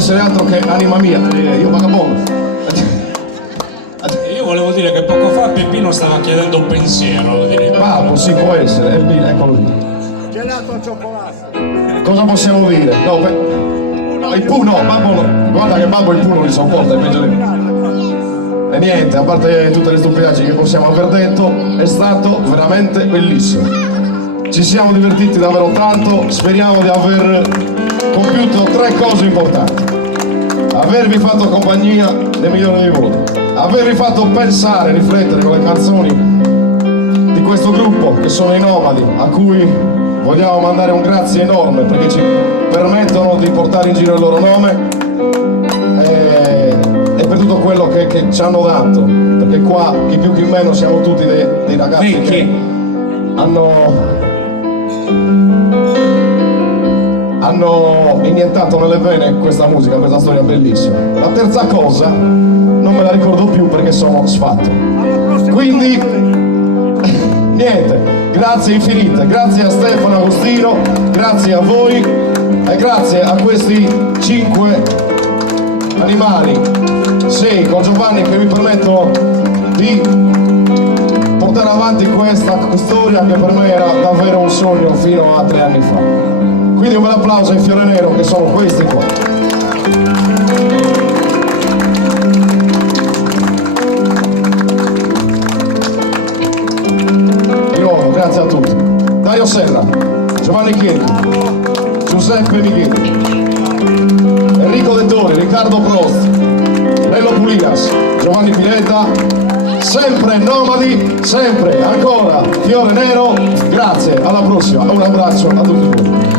essere altro che anima mia, io vagabondo. Io volevo dire che poco fa Peppino stava chiedendo pensiero. Babbo, sì, può essere, eccolo lì. Gelato al cioccolato. Cosa possiamo dire? No, il Pooh no, Babbo no. Guarda che Babbo il Pooh non li sopporta, è peggio di me. E niente, a parte tutte le stupidaggini che possiamo aver detto, è stato veramente bellissimo. Ci siamo divertiti davvero tanto, speriamo di aver compiuto 3 cose importanti. Avervi fatto compagnia nel migliore dei modi, avervi fatto pensare, riflettere con le canzoni di questo gruppo che sono i Nomadi, a cui vogliamo mandare un grazie enorme perché ci permettono di portare in giro il loro nome e per tutto quello che ci hanno dato, perché qua chi più chi meno siamo tutti dei ragazzi che hanno iniantato nelle vene questa musica, questa storia bellissima. La terza cosa non me la ricordo più perché sono sfatto, quindi niente, grazie infinite, grazie a Stefano Agostino, grazie a voi e grazie a questi 5 animali, 6 con Giovanni, che mi permettono di portare avanti questa storia che per me era davvero un sogno fino a 3 anni fa. Quindi un bel applauso ai Fiore Nero, che sono questi qua. Di nuovo, grazie a tutti. Dario Serra, Giovanni Chierchi, Giuseppe Micheli, Enrico De Tori, Riccardo Prost, Nello Pulinas, Giovanni Pileta, sempre Nomadi, sempre ancora Fiore Nero. Grazie, alla prossima, un abbraccio a tutti voi.